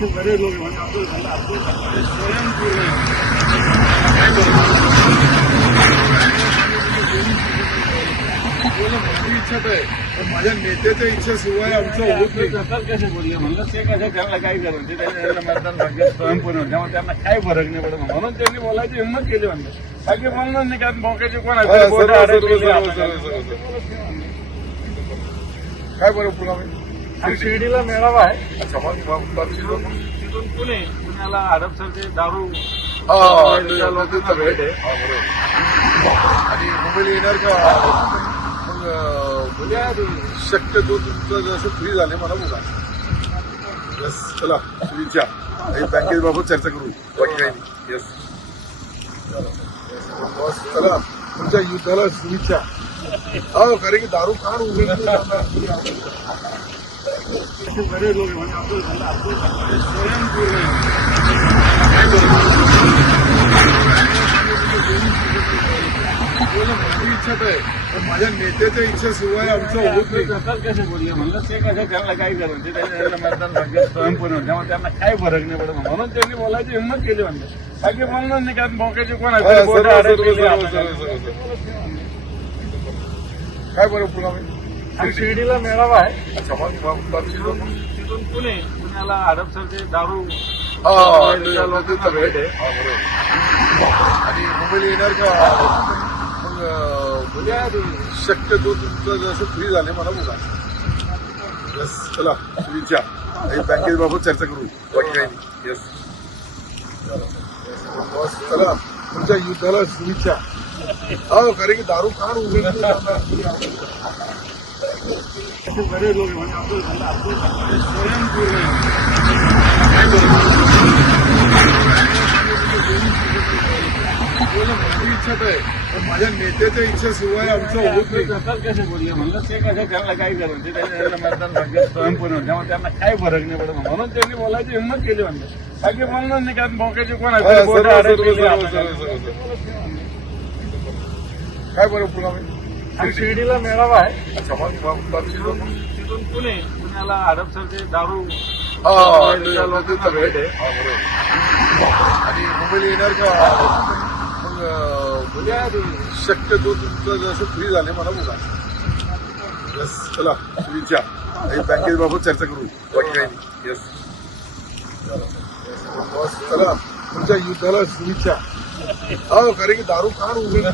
ऐसे बड़े लोग हैं, आपको स्वयंपूर्ण माझी इच्छा आहे पण माझ्या नेत्याच्या इच्छेशिवाय आमचं होत नाही. सरकार कसे बोलले म्हणलं ते कसं त्यांना काय करायचं ते त्यांना मतदारसंघात स्वयंपूर्ण होते त्यामुळे त्यांना काय फरक नाही पडत म्हणून त्यांनी बोलायची हिंमत केली म्हणलं बाकी म्हणून नाही कारण भोकाचे कोण आहे काय बरं पुन्हा आणि शिर्डीला मेळावा आहे अच्छा मग तिथून पुण्याला हडपसरचे दारू लोकांचा भेट आहे आणि मुंबईला येणार का मग शक्यतो तुमचं जसं फ्री झाले मला बोला. यस चला शुभेच्छा आणि बँकेबाबत चर्चा करू बाकी काही नाही. येस चला तुमच्या युद्धाला शुभेच्छा. हो कारण की दारू खाण उघड बरे लोक स्वयंपूर्ण माझी इच्छा आहे पण माझ्या नेत्याच्या इच्छेशिवाय आमचं होत नाही. सरकार कसे बोलले म्हणलं ते कसं त्यांना काय करायचं ते त्यांना मतदारसंघात स्वयंपूर्ण होते त्यामुळे त्यांना काय फरक नाही पडत म्हणून त्यांनी बोलायची हिंमत केली म्हणलं बाकी म्हणून नाही कारण भोकाचे कोण आहे काय बरं पुन्हा आणि शिर्डीला मेळावा आहे अच्छा मग तिथून पुण्याला हडपसरचे दारू लोकांचा भेट आहे आणि मुंबईला येणार का मग शक्यतो तुमचं जसं फ्री झाले मला बोला. यस चला शुभेच्छा आणि बँकेबाबत चर्चा करू बाकी काही नाही. येस चला तुमच्या युद्धाला शुभेच्छा. हो कारण की दारू खाण उघड बरे लोक स्वयंपूर्ण माझी इच्छा आहे पण माझ्या नेत्याच्या इच्छेशिवाय आमचं होत नाही. सरकार कसे बोलले म्हणलं ते कसं त्यांना काय करायचं ते त्यांना मतदारसंघात स्वयंपूर्ण होते त्यामुळे त्यांना काय फरक नाही पडत म्हणून त्यांनी बोलायची हिंमत केली म्हणलं बाकी म्हणून नाही कारण भोकाचे कोण आहे काय बरं पुन्हा आणि शिर्डीला मेळावा आहे अच्छा मग तिथून पुण्याला हडपसरचे दारू लोकांचा भेट आहे आणि मुंबईला येणार का मग शक्यतो तुमचं जसं फ्री झाले मला बोला. यस चला शुभेच्छा आणि बँकेबाबत चर्चा करू बाकी काही नाही. येस चला तुमच्या युद्धाला शुभेच्छा. हो कारण की दारू खाण उघड